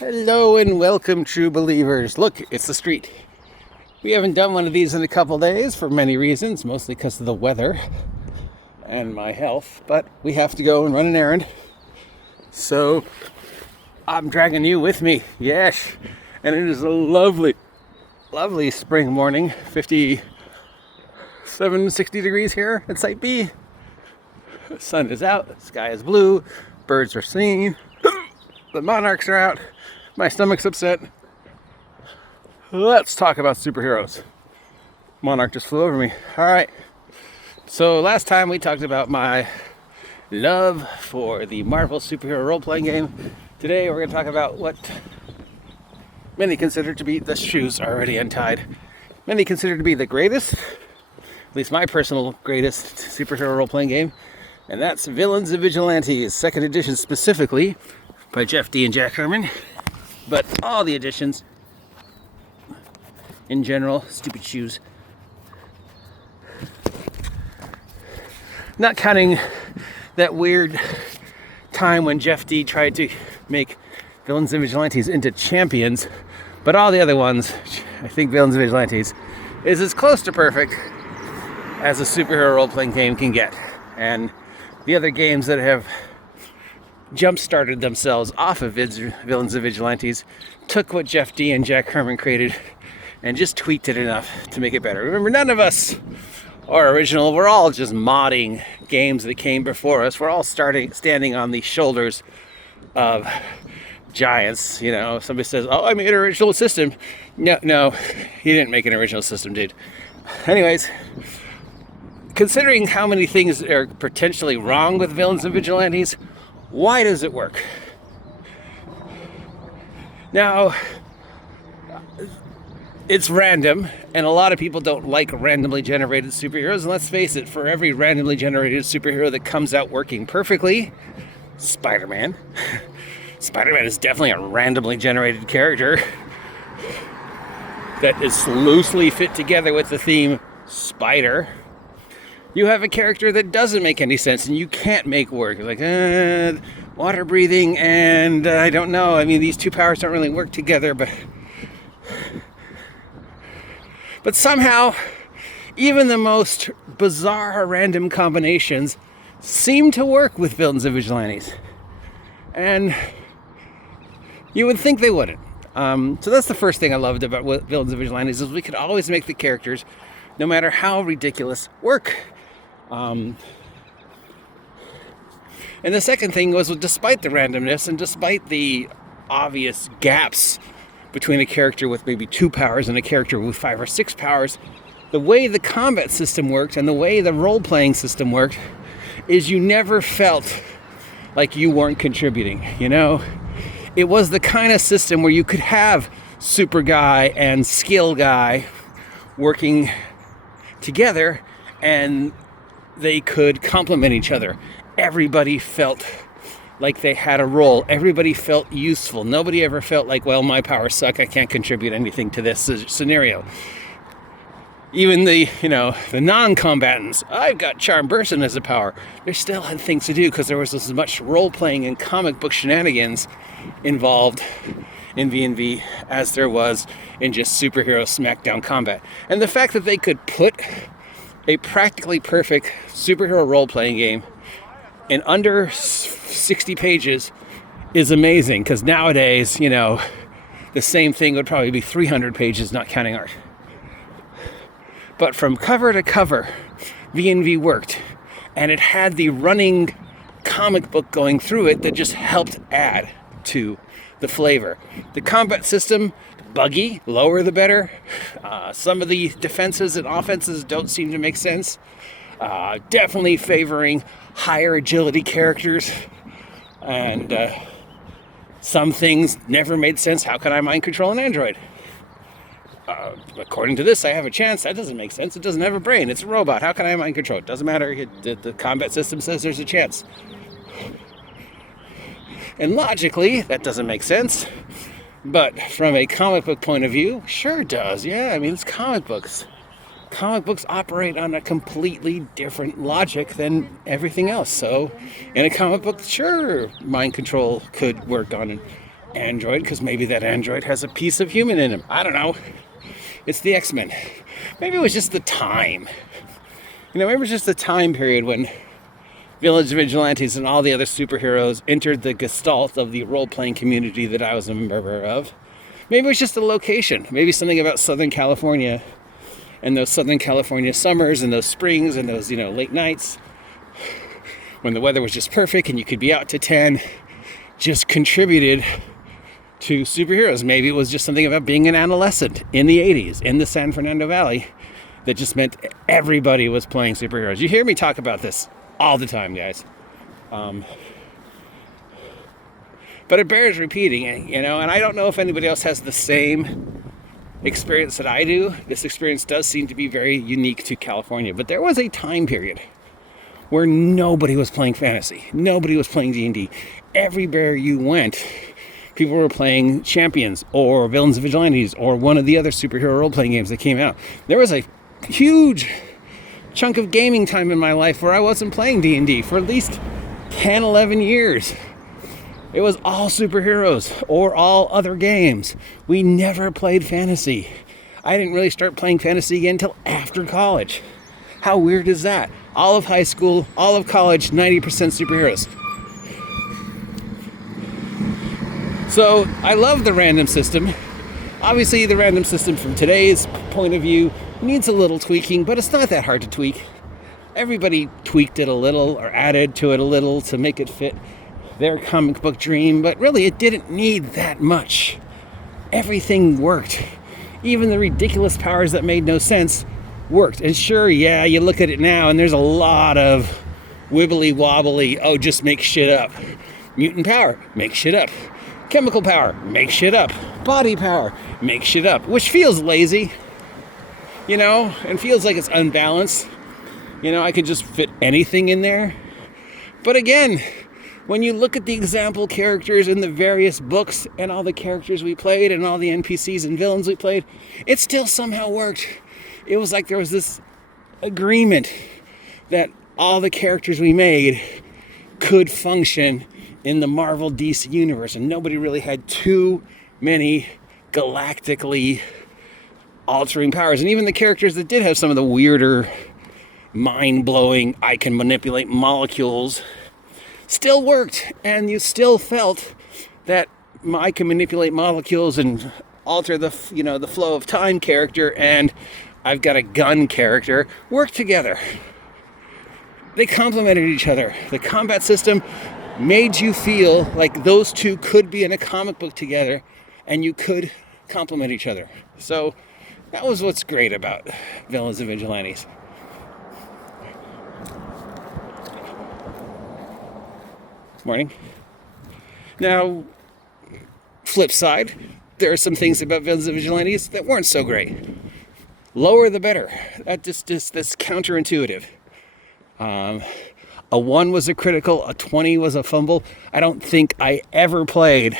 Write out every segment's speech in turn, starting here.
Hello and welcome, true believers. Look, it's the street. We haven't done one of these in a couple days for many reasons, mostly because of the weather and my health, but we have to go and run an errand. So I'm dragging you with me. Yes. And it is a lovely, lovely spring morning. 57, 60 degrees here at Site B. The sun is out, the sky is blue, birds are singing, the monarchs are out. My stomach's upset. Let's talk about superheroes. Monarch just flew over me. All right. So last time we talked about my love for the Marvel superhero role-playing game. Today we're going to talk about what many consider to be the shoes already untied. Many consider to be the greatest, at least my personal greatest superhero role-playing game, and that's Villains and Vigilantes, second edition specifically by Jeff D. and Jack Herman. But all the editions, in general, stupid shoes. Not counting that weird time when Jeff D. tried to make Villains and Vigilantes into champions, but all the other ones, I think Villains and Vigilantes is as close to perfect as a superhero role-playing game can get. And the other games that have jump-started themselves off of Villains and Vigilantes took what Jeff D. and Jack Herman created and just tweaked it enough to make it better. Remember, none of us are original. We're all just modding games that came before us. We're all standing on the shoulders of giants. You know, somebody says, "Oh, I made an original system." No, you didn't make an original system, dude. Anyways, considering how many things are potentially wrong with Villains and Vigilantes, why does it work? Now, it's random, and a lot of people don't like randomly generated superheroes. And let's face it, for every randomly generated superhero that comes out working perfectly, Spider-Man. Spider-Man is definitely a randomly generated character that is loosely fit together with the theme Spider. You have a character that doesn't make any sense and you can't make work. You're like, water breathing and I don't know. I mean, these two powers don't really work together, but somehow even the most bizarre random combinations seem to work with Villains and Vigilantes. And you would think they wouldn't. So that's the first thing I loved about Villains and Vigilantes is we could always make the characters, no matter how ridiculous, work. And the second thing was, despite the randomness and despite the obvious gaps between a character with maybe 2 powers and a character with 5 or 6 powers, the way the combat system worked and the way the role-playing system worked is you never felt like you weren't contributing, you know? It was the kind of system where you could have super guy and skill guy working together and they could complement each other. Everybody felt like they had a role. Everybody felt useful. Nobody ever felt like, well, my powers suck, I can't contribute anything to this scenario. Even the non-combatants, I've got Charm Person as a power. They still had things to do because there was as much role-playing and comic book shenanigans involved in V&V as there was in just superhero smackdown combat. And the fact that they could put a practically perfect superhero role-playing game in under 60 pages is amazing, because nowadays, the same thing would probably be 300 pages, not counting art. But from cover to cover, V&V worked, and it had the running comic book going through it that just helped add to the flavor. The combat system, buggy, lower the better. Some of the defenses and offenses don't seem to make sense. Definitely favoring higher agility characters. And some things never made sense. How can I mind control an android? According to this, I have a chance. That doesn't make sense. It doesn't have a brain. It's a robot. How can I mind control it? Doesn't matter. The combat system says there's a chance. And logically, that doesn't make sense. But from a comic book point of view, sure it does. Yeah, I mean, it's comic books. Comic books operate on a completely different logic than everything else. So in a comic book, sure, mind control could work on android, because maybe that android has a piece of human in him. I don't know. It's the X-Men. Maybe it was just the time. Maybe it was just the time period when Village Vigilantes and all the other superheroes entered the gestalt of the role-playing community that I was a member of. Maybe it was just the location. Maybe something about Southern California and those Southern California summers and those springs and those, late nights when the weather was just perfect and you could be out to 10 just contributed to superheroes. Maybe it was just something about being an adolescent in the 80s in the San Fernando Valley that just meant everybody was playing superheroes. You hear me talk about this all the time, guys. But it bears repeating, and I don't know if anybody else has the same experience that I do. This experience does seem to be very unique to California, but there was a time period where nobody was playing fantasy. Nobody was playing D&D. Everywhere you went, people were playing Champions or Villains and Vigilantes or one of the other superhero role-playing games that came out. There was a huge chunk of gaming time in my life where I wasn't playing D&D for at least 10, 11 years. It was all superheroes or all other games. We never played fantasy. I didn't really start playing fantasy again until after college. How weird is that? All of high school, all of college, 90% superheroes. So I love the random system. Obviously, the random system from today's point of view needs a little tweaking, but it's not that hard to tweak. Everybody tweaked it a little or added to it a little to make it fit their comic book dream, but really it didn't need that much. Everything worked. Even the ridiculous powers that made no sense worked. And sure, yeah, you look at it now and there's a lot of wibbly wobbly, just make shit up. Mutant power, make shit up. Chemical power, make shit up. Body power, make shit up. Which feels lazy, and feels like it's unbalanced. I could just fit anything in there. But again, when you look at the example characters in the various books and all the characters we played and all the NPCs and villains we played, it still somehow worked. It was like there was this agreement that all the characters we made could function in the Marvel DC universe, and nobody really had too many galactically altering powers. And even the characters that did have some of the weirder, mind-blowing, I can manipulate molecules, still worked, and you still felt that I can manipulate molecules and alter the flow of time character and I've got a gun character work together. They complemented each other. The combat system made you feel like those two could be in a comic book together and you could complement each other. So that was what's great about Villains and Vigilantes. Morning. Now, flip side, there are some things about Villains and Vigilantes that weren't so great. Lower the better. That's counterintuitive. A 1 was a critical, a 20 was a fumble. I don't think I ever played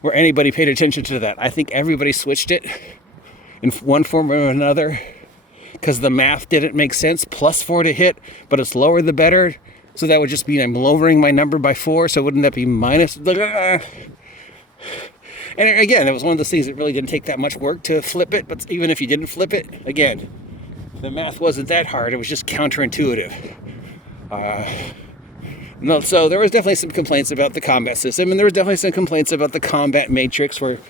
where anybody paid attention to that. I think everybody switched it in one form or another because the math didn't make sense. +4 to hit, but it's lower the better. So that would just mean I'm lowering my number by 4, so wouldn't that be minus? And again, it was one of those things that really didn't take that much work to flip it, but even if you didn't flip it, again, the math wasn't that hard, it was just counterintuitive. So there was definitely some complaints about the combat system, and there was definitely some complaints about the combat matrix where,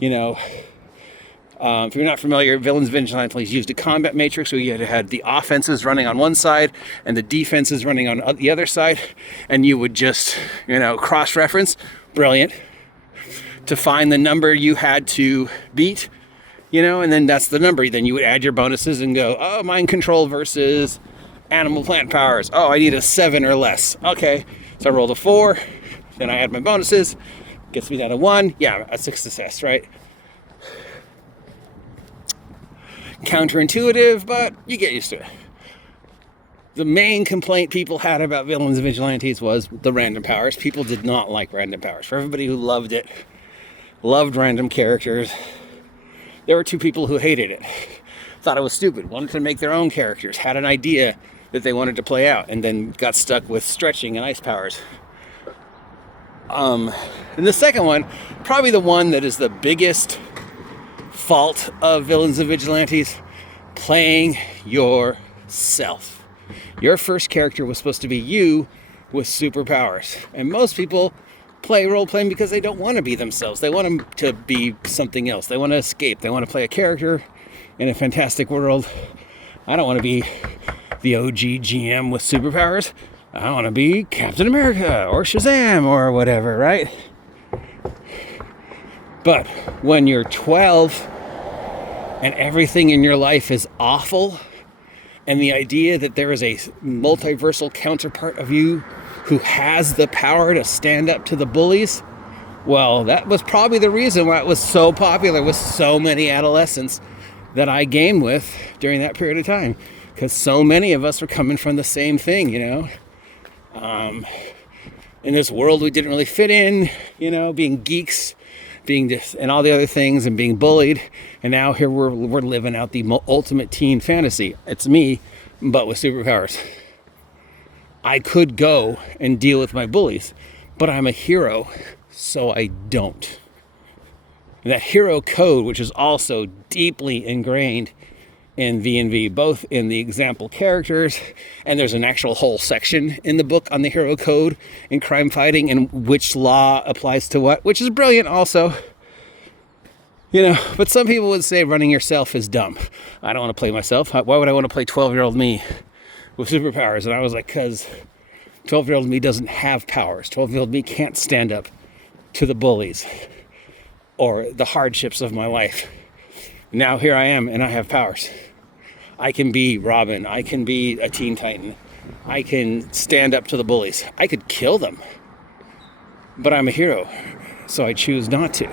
if you're not familiar, Villains Vigilantes used a combat matrix where you had the offenses running on one side and the defenses running on the other side, and you would just, cross-reference, brilliant, to find the number you had to beat, and then that's the number. Then you would add your bonuses and go, mind control versus animal plant powers. I need a 7 or less. Okay, so I rolled a 4, then I add my bonuses, gets me down to 1. Yeah, that's a success, right? Counterintuitive, but you get used to it. The main complaint people had about Villains and Vigilantes was the random powers. People did not like random powers. For everybody who loved it, loved random characters, there were 2 people who hated it. Thought it was stupid, wanted to make their own characters, had an idea that they wanted to play out, and then got stuck with stretching and ice powers. And the second one, probably the one that is the biggest fault of Villains and Vigilantes, playing yourself. Your first character was supposed to be you with superpowers. And most people play role-playing because they don't want to be themselves. They want them to be something else. They want to escape. They want to play a character in a fantastic world. I don't want to be the OG GM with superpowers. I want to be Captain America or Shazam or whatever, right? But when you're 12 and everything in your life is awful, and the idea that there is a multiversal counterpart of you who has the power to stand up to the bullies, well, that was probably the reason why it was so popular with so many adolescents that I gamed with during that period of time. Because so many of us were coming from the same thing, you know. In this world we didn't really fit in, you know, being geeks, being this and all the other things, and being bullied. And now here we're living out the ultimate teen fantasy. It's me, but with superpowers. I could go and deal with my bullies, but I'm a hero, so I don't. And that hero code, which is also deeply ingrained in V&V, both in the example characters, and there's an actual whole section in the book on the hero code in crime fighting and which law applies to what, which is brilliant also. You know, but some people would say running yourself is dumb. I don't want to play myself. Why would I want to play 12-year-old me with superpowers? And I was like, because 12-year-old me doesn't have powers. 12-year-old me can't stand up to the bullies or the hardships of my life. Now here I am, and I have powers. I can be Robin. I can be a Teen Titan. I can stand up to the bullies. I could kill them. But I'm a hero, so I choose not to.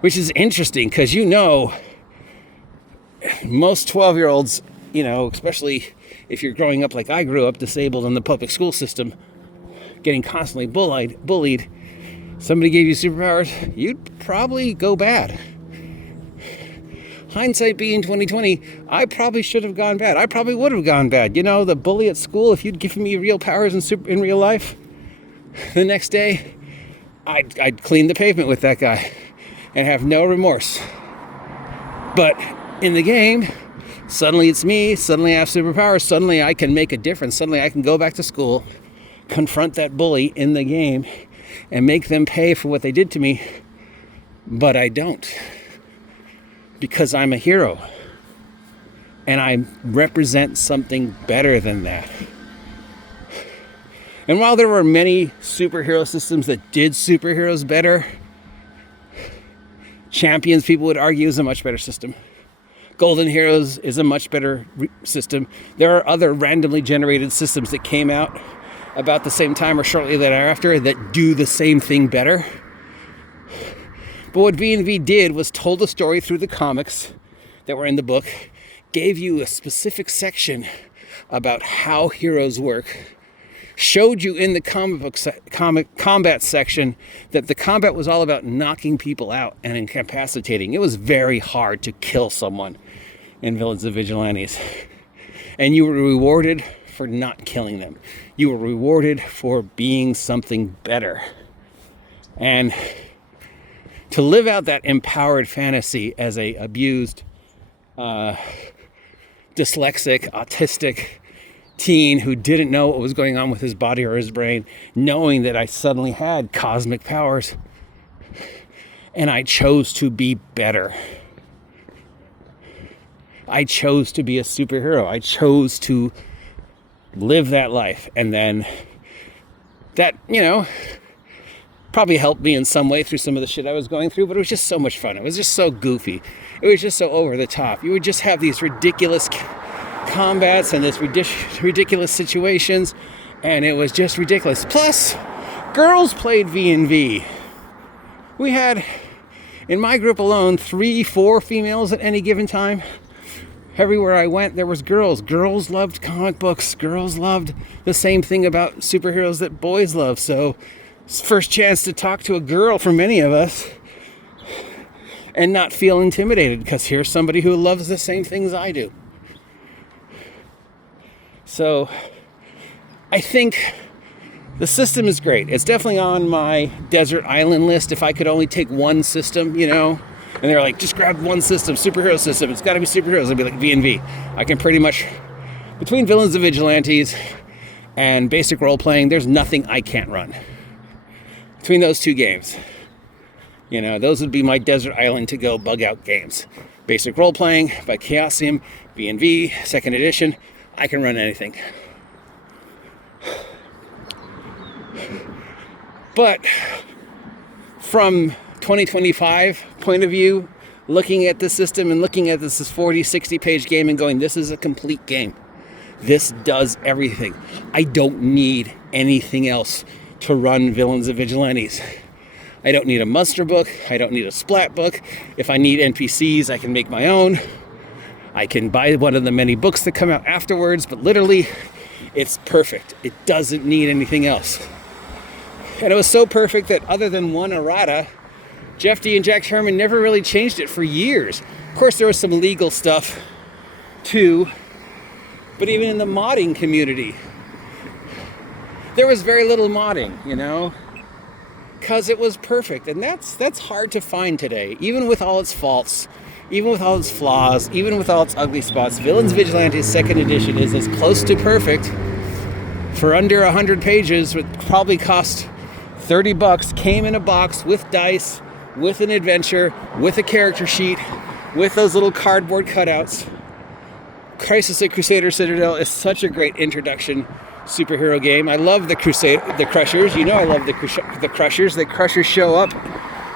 Which is interesting, because you know, most 12-year-olds, you know, especially if you're growing up like I grew up, disabled in the public school system, getting constantly bullied, somebody gave you superpowers, you'd probably go bad. Hindsight being 2020, I probably should have gone bad. I probably would have gone bad. You know, the bully at school, if you'd given me real powers in real life, the next day, I'd clean the pavement with that guy and have no remorse. But in the game, suddenly it's me, suddenly I have superpowers, suddenly I can make a difference, suddenly I can go back to school, confront that bully in the game, and make them pay for what they did to me. But I don't. Because I'm a hero. And I represent something better than that. And while there were many superhero systems that did superheroes better, Champions, people would argue, is a much better system. Golden Heroes is a much better system. There are other randomly generated systems that came out about the same time or shortly thereafter that do the same thing better. But what V&V did was told a story through the comics that were in the book, gave you a specific section about how heroes work, showed you in the comic book combat section that the combat was all about knocking people out and incapacitating. It was very hard to kill someone in Villains and Vigilantes. And you were rewarded for not killing them. You were rewarded for being something better. And to live out that empowered fantasy as a abused, dyslexic, autistic teen who didn't know what was going on with his body or his brain, knowing that I suddenly had cosmic powers and I chose to be better. I chose to be a superhero. I chose to live that life. And then that, you know, probably helped me in some way through some of the shit I was going through, but it was just so much fun. It was just so goofy. It was just so over the top. You would just have these ridiculous combats and this ridiculous situations, and it was just ridiculous. Plus, girls played V&V. We had, in my group alone, 3-4 females at any given time. Everywhere I went, there was girls. Girls loved comic books. Girls loved the same thing about superheroes that boys love. So, it's the first chance to talk to a girl for many of us and not feel intimidated, because here's somebody who loves the same things I do. So, I think the system is great. It's definitely on my desert island list. If I could only take one system, you know, and they're like, just grab one system, superhero system. It's got to be superheroes. I'd be like V&V. I can pretty much, between Villains and Vigilantes and basic role playing, there's nothing I can't run. Between those two games, you know, those would be my desert island to go bug out games. Basic role playing by Chaosium, V&V, second edition. I can run anything. But from 2025 point of view, looking at the system and looking at this 40, 60 page game and going, this is a complete game. This does everything. I don't need anything else to run Villains and Vigilantes. I don't need a monster book. I don't need a splat book. If I need NPCs, I can make my own. I can buy one of the many books that come out afterwards, but literally, it's perfect. It doesn't need anything else. And it was so perfect that other than one errata, Jeff D and Jack Sherman never really changed it for years. Of course, there was some legal stuff too, but even in the modding community, there was very little modding, you know, because it was perfect. And that's hard to find today, even with all its faults, even with all its flaws, even with all its ugly spots. Villains Vigilantes second edition is as close to perfect for under 100 pages, would probably cost $30, came in a box with dice, with an adventure, with a character sheet, with those little cardboard cutouts. Crisis at Crusader Citadel is such a great introduction superhero game. I love the Crushers. You know I love the Crushers. The Crushers show up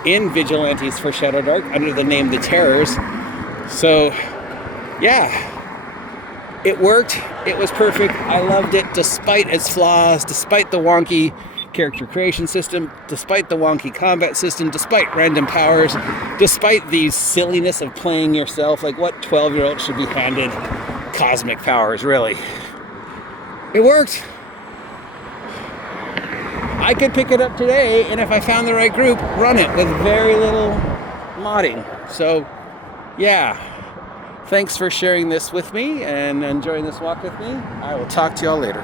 in Vigilantes for Shadowdark under the name The Terrors. So, yeah, it worked. It was perfect. I loved it despite its flaws, despite the wonky character creation system, despite the wonky combat system, despite random powers, despite the silliness of playing yourself. Like, what 12-year-old should be handed cosmic powers, really? It worked. I could pick it up today, and if I found the right group, run it with very little modding. So, yeah. Thanks for sharing this with me and enjoying this walk with me. I will talk to y'all later.